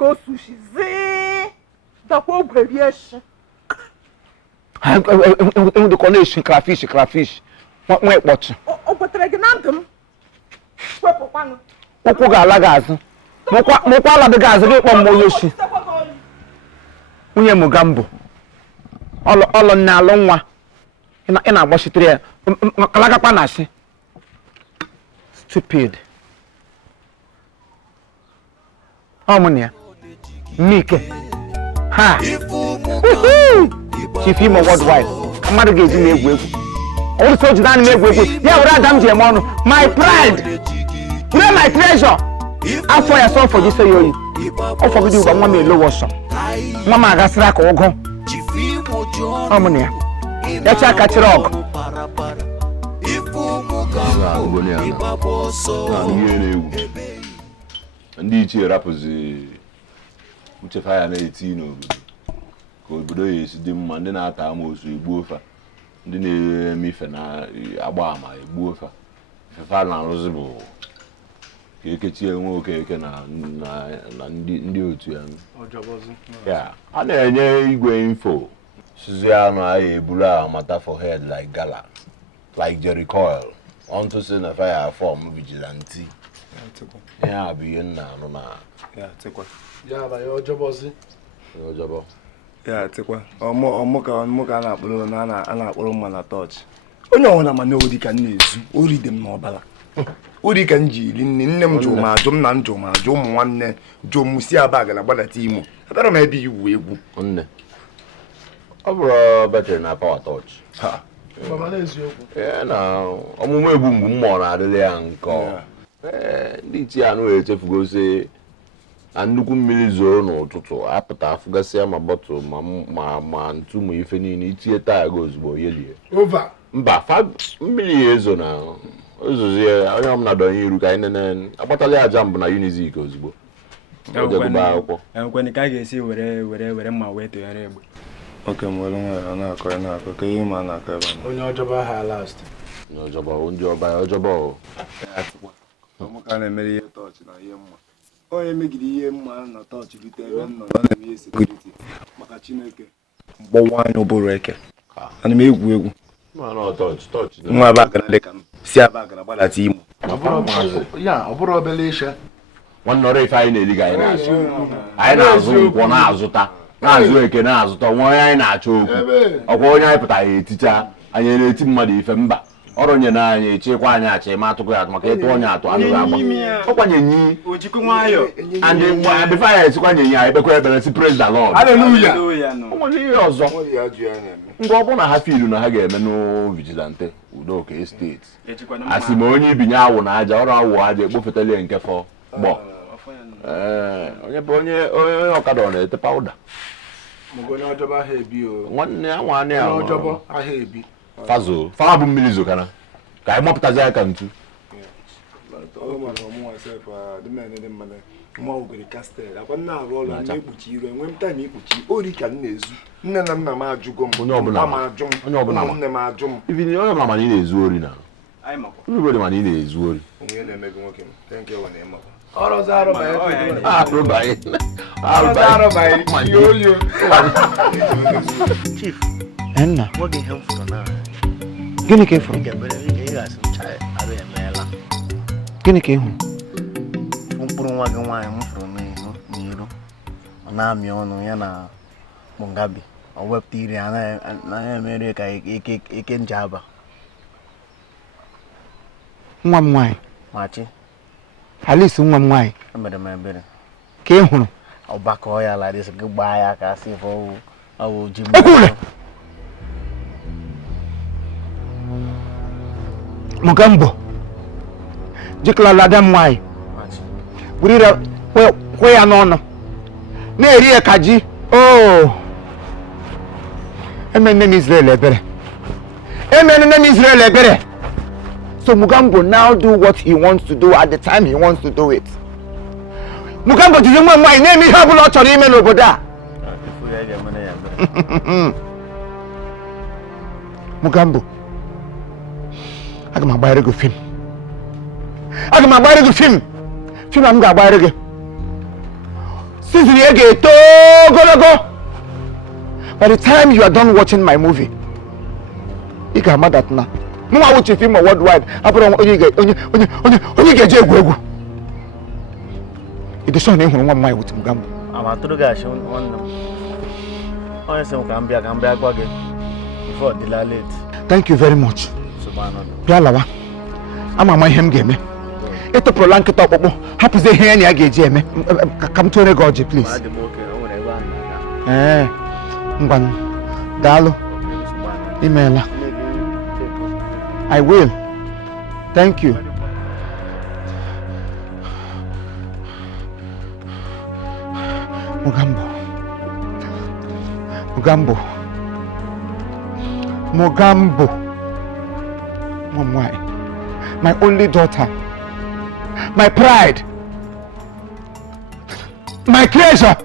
go sushi. Zee. The whole gravish. I'm the connection, crayfish. What watch? Oh, but I can have them. Okuga lagazi. Mokwala the guys get one more yoshi. Unye Mogambo. All on na longwa. Ina wash it there. Kalaga panashi. Stupid. Harmonia. Mike. Ha. Chief Imo worldwide. Amadu gave me a whip. Also, to me a whip. Yeah, what Adam Jamono. My pride. You're my treasure. I for yourself for this year. Oh, forget you, but Mamma low was Mamma got slack or go. Harmonia. That's a catch rock. And each year up was certify an 18 obodo is the Monday night almost Igbo ndị na-emife na agba ama Igbo fefa na rozebo ka ekechie nwe okeke na ndị otu ya ya a na-enye igwe info sizi anụ anyị eburu amata for head like gala like Jerry Coil onto say na fire form vigilante ya bụ ihe nna anụ na ya tekwa ya ba yo jobozi ya tekwa ọmụka na-akpụrụ mma na touch onye ọhụrụ ma na odi ka na-ezu ori dị m n'ọbara ori ka nji iri nne m jụ ma ajụ m na njụ ma ajụ ụmụ nwanne jụ m si aba gara gbadata imo atara m ebe iwu egwu nne ọ bụrụ betere na power touch ha mama na-eziokwu na ọmụmụ egwu mgbe mmụọ na-adịrị ya nke ndị ichie anụ echefugosi na nnukwu mmiri zoo n'ụtụtụ apụta afụgasịa ma bọtụl ma ntu ma ife niile itinye taya gị ozugbo yelie mba mmiri ya ezo na ozozi onye ọbụla dọnye iru ka anyị nene agbatala ya aja mbụ na Unizik ozugbo akwụkwọ enwekweni ka a ga-esi were mma wee tụgharị egbe oke mwere nwa na-akọ ka ihe ma na-akọ ebe onye ọjọba ha last onye ọjọba ndị ọjọba ọmụka na-emere ihe tọọchị na ihe mma onye megide ihe mma na tọọchị rute ebe nọ na na-eme ihe sekuriti maka Chineke mgbọwa anya ụbụrụ eke ana m egwu nwa abakana dịka m si abakana gbadata imo ọ bụrụ obele isha nwanne ọrụ ife anyị na-eli ga anyị na-azụ nkwọ na-azụ eke na-azụta nwa onye anyị na-achọ okwu ọkwa onye anyị pụtara ya eticha anyị na-eti mmadụ ife mba ọrụ nye na anyị echekwa anyị achị ma atụkọ ya maka ịtụ onye atụ anụghị agba ọkwanye nyi and before anyị esikwa nye ya ekpekwa ekpere si praise the Lord hallelujah onwere ihe ọzọ mgbe ọ bụrụ na ha fiilu na ha ga-eme n'o vigilante Udoka steeti asị ma onye ibinye awụ na aja ọrụ awụ aja ekpofetali nke fọ gbọ onye bụ onye ọkada ọ na-ete pawuda nwanne ya nwanne ya fazo fama bụ mmiri zokana ka anyị mapụtazi aka ntu ori ka m na-ezu nne na nna m ajụgo m onye ọbụla nne m ajụ m onye ọbụla mana ị na-ezu ori na onye mana ị na-ezu ori Chief enna gịnị ka ịfụrụ gịnị ka ịhụ mkpụrụ nwa gị nwaanyị m fụrụ n'iru ọ na-amị ọnụ ya na Mogambo ọ wepụta iri na-emere ka ike njaba nwa m nwaanyị machi Alice nwa m nwaanyị emere m ebere ka ị hụrụ ọgbakọ ya la dịsị gị gbaa ya ka asị ọwụ ji Mogambo jikọla lada m nwaanyị were kwe ya n'ọnụ na-eri ya ka ji emenne m Israel ebere so Mogambo now do what he wants to do at the time he wants to do it. Mogambo jizi nwa nwaanyị na-eme ihe ọbụla ọ chọrọ ime n'obodo a. Mogambo aga m agbayere gị fim fim a m ga-agbayere gị Season you get to go. By the time you are done watching my movie, you can mad at now. No one watch film worldwide. Only get you. It is only one my with Mogambo. I'm a true guy. One. I say can be again before the late. Thank you very much. Yalawa. I'm a my hem game. Ito prolong kita opo. Happy say here ni age me. Come to the gorge, please. Ngwan. Dalo. Email. I will. Thank you. Mogambo. Mom, my only daughter, my pride, my treasure.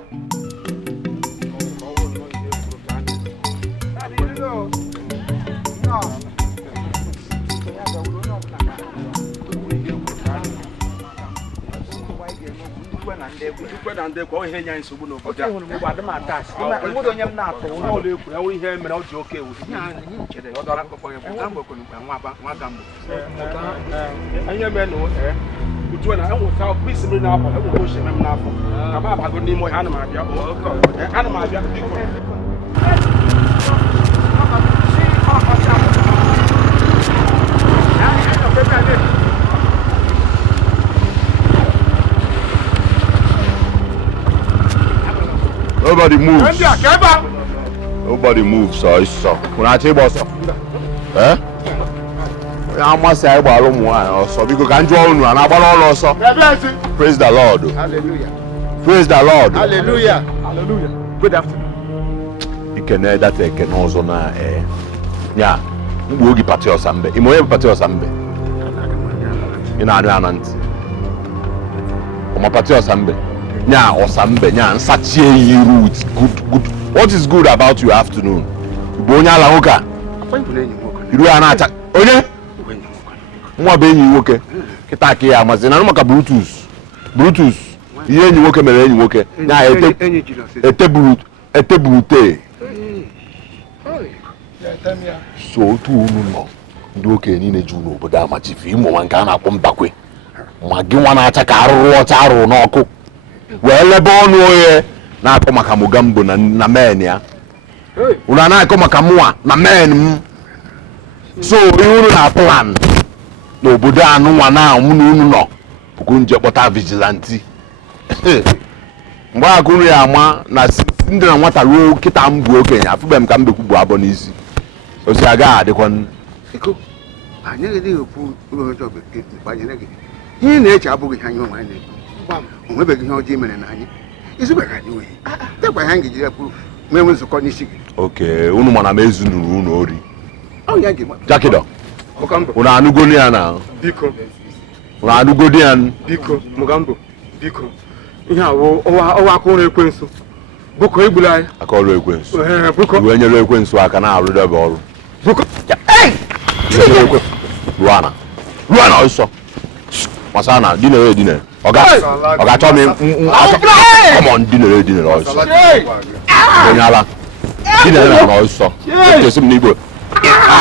Nobody moves. Nobody moves, so when I tell you about eh? I must say about so because can you all also. Praise the Lord. Hallelujah. Praise the Lord. Hallelujah. Hallelujah. Good afternoon. You can that can also na yeah. We will party or something. You may party or something. You know, anant. Party or something. Nya or sambe nya nsache yiru. It's good. What is good about your afternoon? Bonya la hoka. You are not onye nwa be enyi nwoke kita ke ya mazina no maka bluetooth ihe enyi nwoke mere enyi nwoke nya ete brute so tu unu no ndị okenye niile ju n'obodo amachifi imo nwa nke a na-akpọ mbakwe ma gị nwa na-acha ka arụrụ ọcha arụ n'ọkụ wee lebe ọnụ oye na-akọ maka Mogambo na men ya unu na-akọ maka mụwa na men m so unu na plan n'obodo anụ nwa na mụ na unu nọ buku nje kpọta vigilante mgbe akụ unu ya ama na ndị na nwata ruo kịta m bụ okenye afụbe m ka m bekwu bụ abọ n'isi osi aga adịkwa eko anyị ga-edị okwu ụlọ ọjọọ bekee banyere gị ihe na-eche abụghị ihe anyị onwe anyị na-ekwu onwebeghị ihe ọjọọ mere na anyị izubeghị anyị ohi dịkwa ihe anyị ga-ejiri kwuru mee nzukọ n'isi gị oke unu mana m ezunuru unu ori jakido unu anụgoni ya na Biko, unu anụgoni ya biko, Mogambo, biko. Ihe a ọwa aka ụlọ ekwensu. Biko egbula anyị. aka ọrụ ekwensu Biko. iwe nyere ekwensu aka na-arụ debe ọrụ Biko. Ruana ọsọ masana dinere ọga chọ m come on dinere ọsọ onye ala dinere na ọsọ esi m n'igbo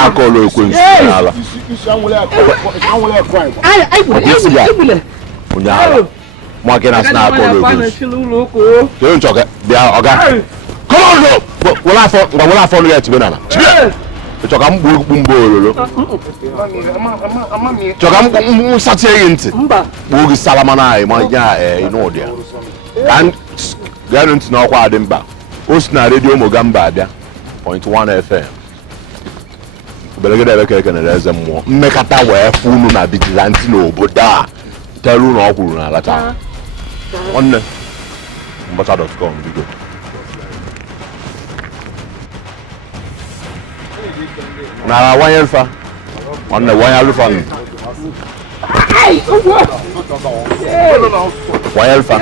aka ọrụ ekwensu onye ala onye ala mụ gị na sna aka ọrụ ekwensu tee nchọga bịa ọga come on were afọ nụ ya chibe nana chọka m kpukpu mbọ ololo chọka m satie gị ntị kpuo gị salama na anyị ma ya ịnụdị ya gaa ntị n'ọkwa adị mkpa o si na redio Mogambo abịa 0.1 FM obelegede ebe ka ekenere eze mmụọ mmekọta wee fụ unu na vigilante n'obodo a tere unu ọ kwuru na alata nwanne mbọcha.com bigo na wanya alfa on the wanya alfa wanya alfa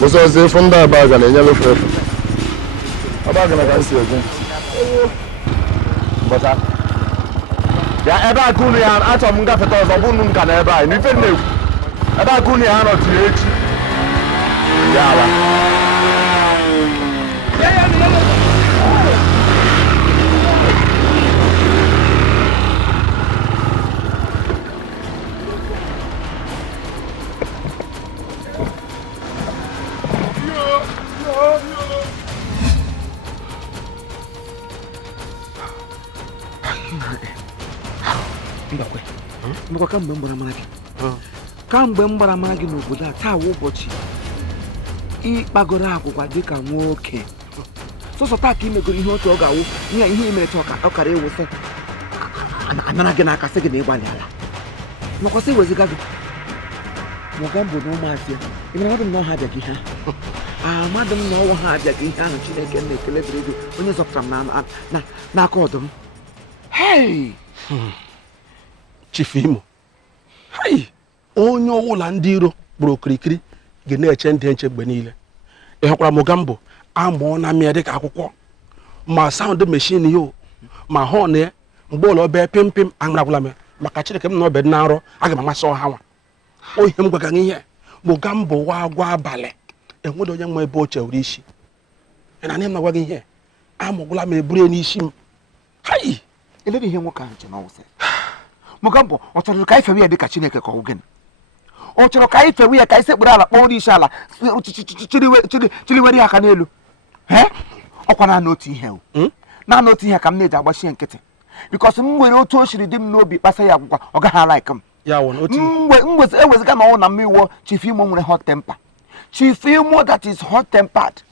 Musozi funda baga na enyelo frefu. Abaga na kan si ogun. Bosa. Ya ebe akunu ya acho m ngafe tozo bu nu nka na ebe a ni fe na egwu. Ebe akunu ya no ti echi. Ya ba. Ndokwa kamgbe mgbara mara gị kamgbe mgbara mara gị n'obodo a taa ụbọchị ịkpagoro agwụgwa dịka nwoke sọsọ taa ka imegoro ihe otu ọ ga-awụ ihe imere taa ọ kara ewụsị anara gị n'aka sị gị na ịgbalị ala makwasị weziga gị Mogambo na ụmụazị ya ịmara mmadụ m na ọha abịaghị ihe ahụ amadụ m na ọwa ha abịaghị ihe ahụ Chineke na-ekele dịrị gị onye zọpụtara m n'aka ọdụm. Hey! Chief Imo, hai onye ọwụla ndị iro gburu okirikiri ga na-eche ndị nche mgbe niile. Ị hụkwara Mogambo amụọ na mmịa dịka akwụkwọ ma sound machine yo ma họn ya mgbe ụlọ ọbịa pim pim aṅụragwụla m maka Chineke m na ọbịa dị na nrọ aga m amasị ọha nwa ohe m gwaga ihe Mogambo wa agwa abalị enwere onye nwa ebe o chewere isi na nne m na-agwa gị ihe amụgwụla m eburu n'isi m. Hai elere ihe nwoke ahụ che na ọwụsị Mogambo ọ chọrọ ka anyị fewe ya dịka Chineke ka ọ gịnị ọ chọrọ ka anyị fewe ya ka anyị sekpụrụ ala kpọọ isi ala chiliwere aka n'elu ọkwa naanị otu ihe naanị otu ihe ka m na-eji agbachie nkịtị bikọs m nwere otu o siri dị m n'obi kpasa ya agwụgwa ọ gaghị alaik m eweziga na ọnwụ na mmaiwo Chief Imo nwere hot temper Chief Imo that is hot tempered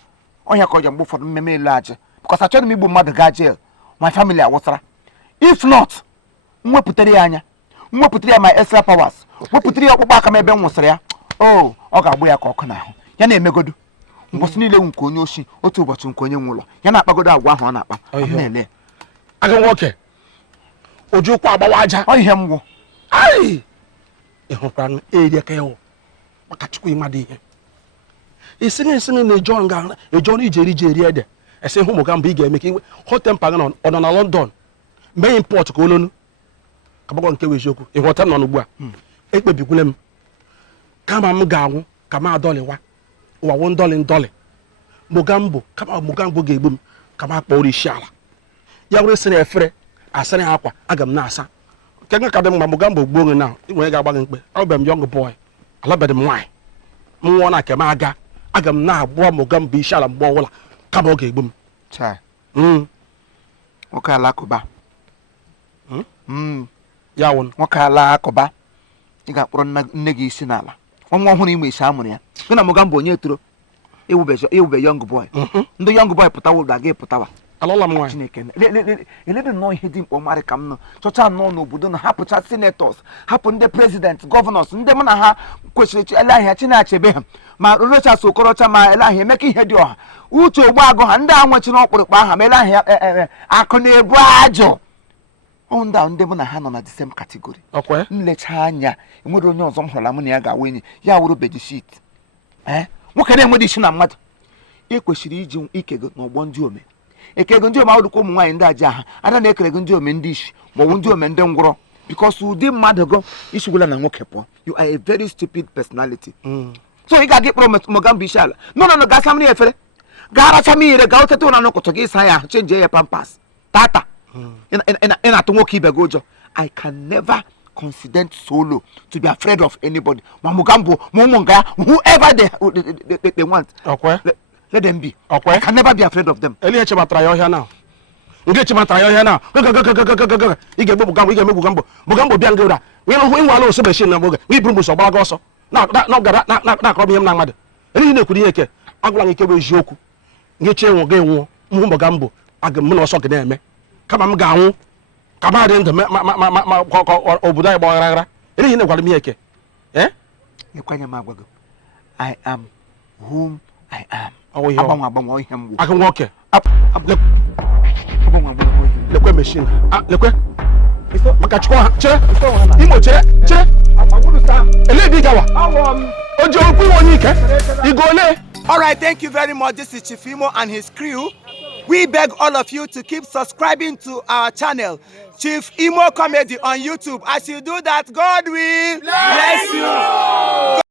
ọnya ka ọ ji mgbe ụfọdụ mmemme elu aja bikọs achọrọ m igbu mmadụ gaa jail my family awụsara if not mwepụtara ya anya mwepụtara ya my extra powers wepụtara ya ọkpụkpọ aka m ebe m nwụsịrị ya ọ ga-agbụ ya ka ọkụ n'ahụ ya na-emegodo mbọsị niile nke onye oshi otu ụbọchị nke onye nwe ụlọ ya na-akpagodo agwa ahụ ọ na-akpa na-ele aga nwoke oji ụkwụ agbawa aja ọ ihe mgwụ ai ị hụkwara eri aka ya maka chukwu ịmadụ ihe isi na ejo iji eri ede esi hụ Mogambo ị ga-eme ka inwe hot temper gị ọ nọ na London mee import ka olonu ka gbagọ nke eziokwu ịghọta m nọ n'ugbu a ekpebikwule m kama m ga-anwụ ka m adọlịwa ụwawo ndọlị Mogambo kama Mogambo ga-egbu m ka m akpọrọ isi ala ya were sị na efere asịrị ha akwa aga m na-asa nke nga ka dị mgba Mogambo gbuo onwe na nwere ga-agba gị mkpe abịa m young boy alabedị m nwaanyị m nwụọ na kem aga m na-agbụọ Mogambo isi ala mgbe ọbụla kama ọ ga-egbu m nwoke alakụba ya wụ nwoke alakụba ị ga-akpọrọ nne gị isi n'ala nwa ọhụrụ ime isi amụrụ ya gị na Mogambo onye toro ewube young boy ndị young boy pụtawa ụda gị pụtawa alọla m nwaanyị Chineke elede nnọọ ihe dị mkpọmarị ka m nọ chọcha nnọọ n'obodo na hapụcha senators hapụ ndị president gọvanọs ndị mụ na ha kwesịrị ele ahịa Chinachebe ha ma Rochas Okorocha ma ele ahịa Emeka ihe dị ọha Uche Ogbuagụ ha ndị a nwechiri ọkpụrụkpụ aha ma ele ahịa akụ na-ebu ajọ ndị mụ na ha nọ na the same category nlecha anya enwere onye ọzọ m hụrụla mụ na ya ga-awa enyi ya wụrụ bedishit nwoke na-enwere isi na mmadụ ekwesịrị iji ike gị n'ọgbọ ndị ome ekego ndị ome awụdụkwa ụmụ nwaanyị ndị aja ha ada na-ekere gị ndị ome ndị isi maọbụ ndị ome ndị ngwụrọ because ụdị mmadụ go isigwela na nwoke pụọ you are a very stupid personality so ị ga-aga ịkpọrọ Mogambo isi ala nọ ga-asa mmiri efere gaa racha m ire gaa oteta ụra n'ụkụtụ gị ịsa ya ahụ chenjie ya pampas tata ị na-atụ nwoke ibe gị ụjọ I can never confident solo to be afraid of anybody ma Mogambo ma ụmụ nga ya whoever they want let them be. I can never be afraid of them. Eli echematara ya ọhịa na. Nge echematara ya ọhịa na. Ị ga-egbu Mogambo. Mogambo bịa ngora. Nwe ala ose beshin na boga. Nwe iburu mbuso gbara ọsọ. Na akọrọ ihe m na mmadụ. Eli na-ekwuru ihe ke. Agwala m ike bụ eziokwu. Nge chenwo ga enwuo. Mụ Mogambo aga m na ọsọ gị na-eme. Kama m ga-anwụ. Ka ba dị ndụ ma obodo anyị gbaghara. Eli na-egwara m ihe ke. Ekwanya m agwa gị. I am whom I am. Agbanwe ihe mgbu. Aka nwoke. Lekwe machine. Lekwe. Maka chukwu ha. Chere. Imo chere. Ele dị gawa. All right, thank you very much. This is Chief Imo and his crew. We beg all of you to keep subscribing to our channel, Chief Imo Comedy on YouTube. As you do that, God will bless you.